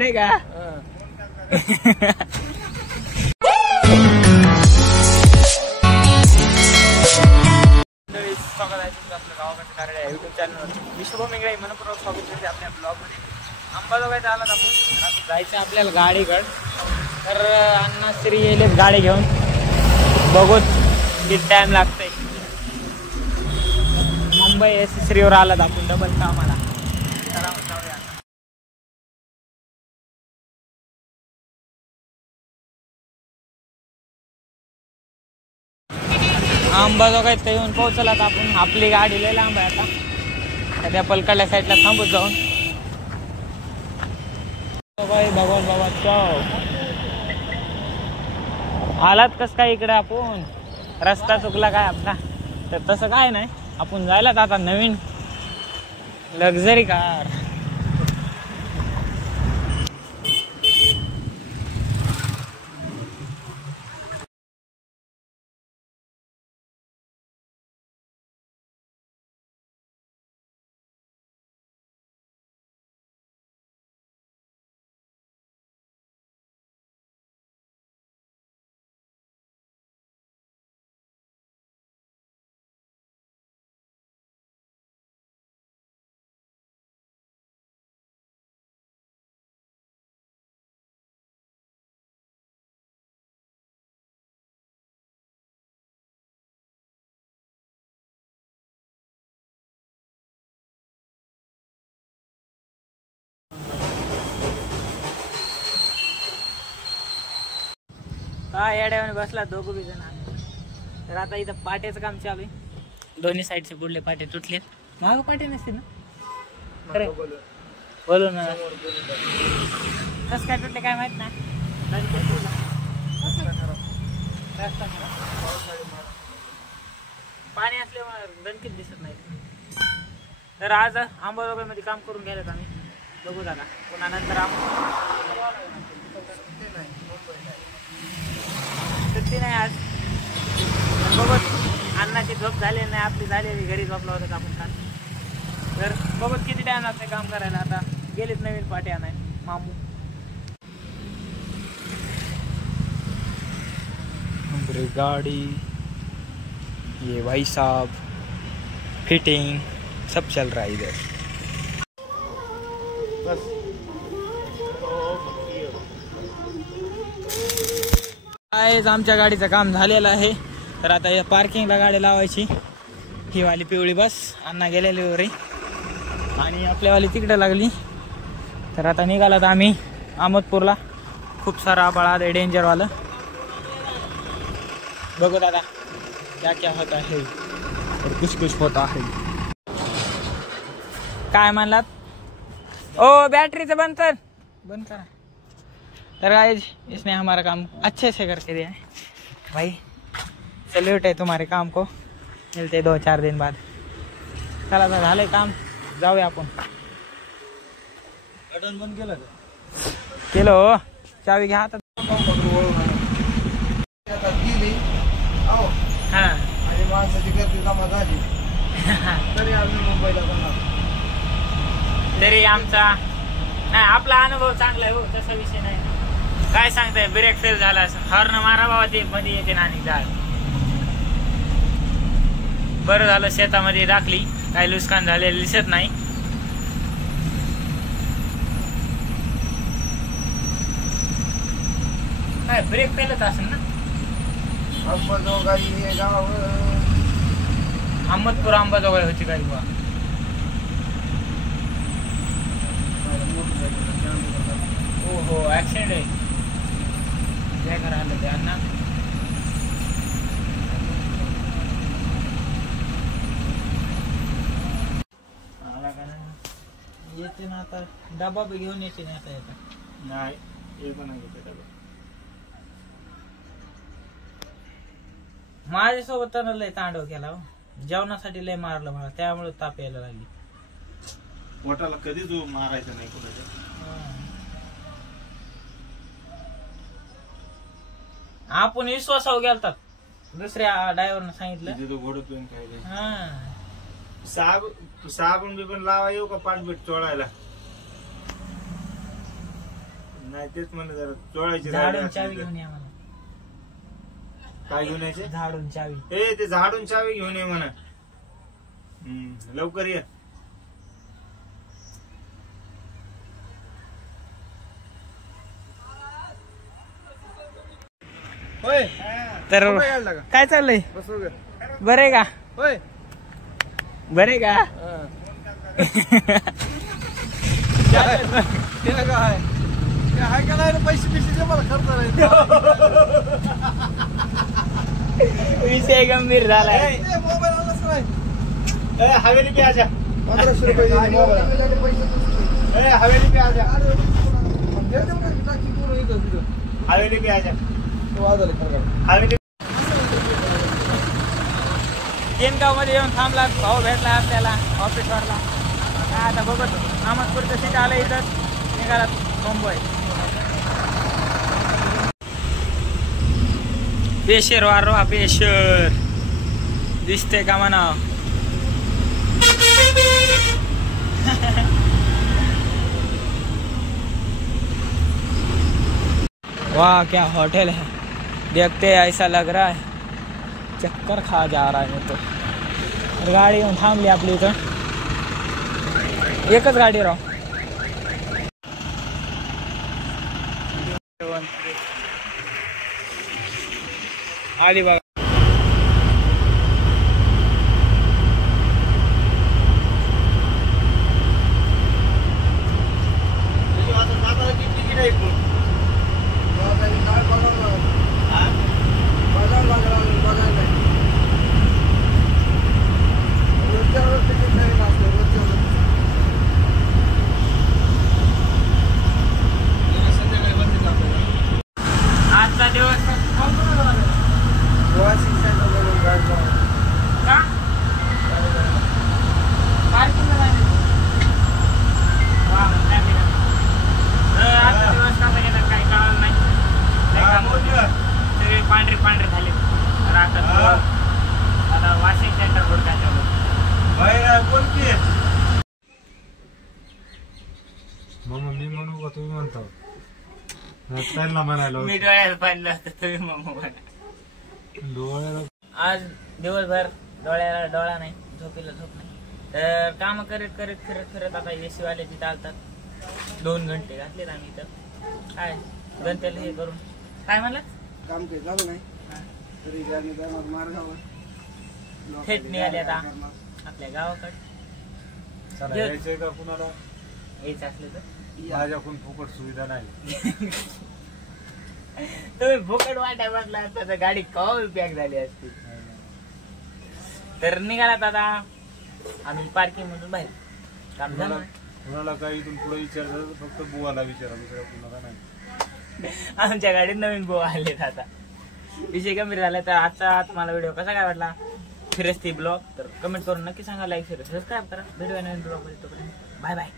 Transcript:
नाही का? YouTube channel विश्वभूमी मनपूर्वक स्वागत करते आपल्या ब्लॉगमध्ये. अंबाजोगाईत आलात आपण. आता जायचं आपल्याला गाडीकड. तर अण्णा श्री येलेत गाडी घेऊन. बघूत किती टाइम लागतंय. मुंबई एस श्रीवर आलात आपण डबल कामाला. अंबाजोगाईत येऊन पोहोचलात आपण. आपली गाडी लय लांब आहे आता. त्या पलकडल्या साईडला थांबूत जाऊन. भगवान बाबा चाव आलात कस काय इकडे आपण. रस्ता चुकला काय आपला. तर तसं काय नाही. आपण जायलात आता नवीन लक्झरी कार. हा येड्याने बसला दोघं बी जण. तर आता इथं पाट्याचं काम चालू आहे. दोन्ही साईडचे पुढले पाटे तुटलेत. मागं पाटे नसते ना. बोलू ना कसं काय तुटले काय माहित नाही. पाणी असल्यामुळे दणकीत दिसत नाही. तर आज अंबाजोगाईमध्ये काम करून गेलेत आम्ही. बघू दादा पुन्हा नंतर सुट्टी नाही आज. बघत अन्नाची झोप झाली नाही आपली झालेली. घरी झोपला होता आपण काल. तर बघत किती टाइम लागते काम करायला. आता गेलेत नवीन पाटी आणाय मामू. गाड़ी ये भाई साहब फिटिंग सब चल रहा है इधर. आज आमच्या गाडीचं काम झालेलं आहे. तर आता या पार्किंगला गाडी लावायची. ही वाली पिवळी बस अण्णा गेलेली वर आणि आपल्यावाली तिकडे लागली. तर आता निघालात आम्ही अहमदपूरला. खूप सारा आबाळ आलं डेंजरवालं. बघू दादा क्या क्या होता है और कुछ होता है. काय म्हणलात. ओ बैटरीचं बंद करा. तर गाइस इसने हमारा काम अच्छे से करके दिया है भाई. सैल्यूट है तुम्हारे काम को. मिलते 2-4 दिन बाद. चला तर झालंय काम. जाऊया आपण. बटन बंद केलं हो. चावी घ्या आता. हा आणि माणसाची गर्दी जमा झाली. तरी आम्ही मुंबईला जाणार. तरी आमचा नाही आपला अनुभव चांगला आहे हो. तसा विषय नाही. काय सांगताय ब्रेक फेल झाला असं हॉर्न मारा बाबा. ते मध्ये येते ना आणि झाड. बरं झालं शेतामध्ये दाखली. काही नुकसान झालेलं दिसत नाही. काय ब्रेक फेलच असेल ना. अंबाजोगाई हे गाव अहमदपूर अंबाजोगाई होती गाडी बा. हो ऍक्सिडेंट आहे. काय करायला ते अण्णा. येते ना आता. डबा बी घेऊन येते ना आता. येतात नाही हे पण नाही डबा. माझ्यासोबत तर लय तांडव केला हो. जेवणासाठी लय मारलं मला. त्यामुळे ताप यायला लागली. पोटाला कधी जो मारायचा नाही कुणाच्या. आपण विश्वासावर गेलतात. दुसऱ्या ड्रायव्हरने सांगितलं. साबण बिबण लावा येऊ का पाठबीट चोळायला. नाही तेच म्हणलं जरा चोळायची झाडून चावी घेऊन या मला. काय घेऊन यायचे झाडून चावी. ते झाडून चावी घेऊन ये म्हणा. लवकर ये. होय तर काय चाललंय बरे का होय बरे का काय का नाही पैसे पिशे मला खर्च विषय गंभीर झालाय. हवेली पे आजा 1500 रुपये हवेली पे आजा हवेली पे आजा हवेली. केनगाव मध्ये येऊन थांबला भाऊ भेटला आपल्याला ऑफिसवरला. आता बघत अहमदपूरचं सीट आलं इथं निघाला मुंबई. पेशर वारवा पेशर दिसते का म्हणा. वाह क्या होटल है देखते ऐसा लग रहा है चक्कर खा जा रहा है मैं तो. गाडी येऊन थांबली आपली इथं. एकच गाडी राव. आली बघा. आजचा दिवस काही कळालं नाही. सगळे पांढरे पांढरे झाले राहतात. आता वॉशिंग सेंटर भरकायचं. मम्मा मी म्हणू का तुम्ही म्हणता त्यांना म्हणायला मी डोळ्याला पाहिलं असतं तुम्ही मग डोळ्याला. आज दिवसभर डोळ्याला डोळा नाही झोपेला झोप नाही. तर काम करत करत फिरत आता एसी वाले तिथे चालतात. 2 घंटे घातलेत आम्ही इथं. काय गणतेला हे करून काय म्हणलं काम काही झालं नाही तरी मार्गावर थेट निघाले आता आपल्या गावाकडे. यायचंय का कुणाला यायचं असलं तर माझ्याकडून फुकट सुविधा नाही. तुम्ही फुकट वाट्या बसला तर गाडी कवा पॅक झाली असती. तर निघालात आता आम्ही पार्किंग मधून बाहेर. काम झालं कुणाला काही इथून पुढे विचारलं फक्त बुवाला विचारा दुसऱ्या कुणाला नाही. आमच्या गाडीत नवीन बुवा आलेत आता. विषय गंभीर झाला. तर आजचा तुम्हाला व्हिडिओ कसा काय वाटला फिरस्ती ब्लॉग तर कमेंट करून नक्की सांगा. लाईक शेअर सबस्क्राईब करा. व्हिडिओ नवीन ब्लॉग मध्ये. तोपर्यंत बाय बाय.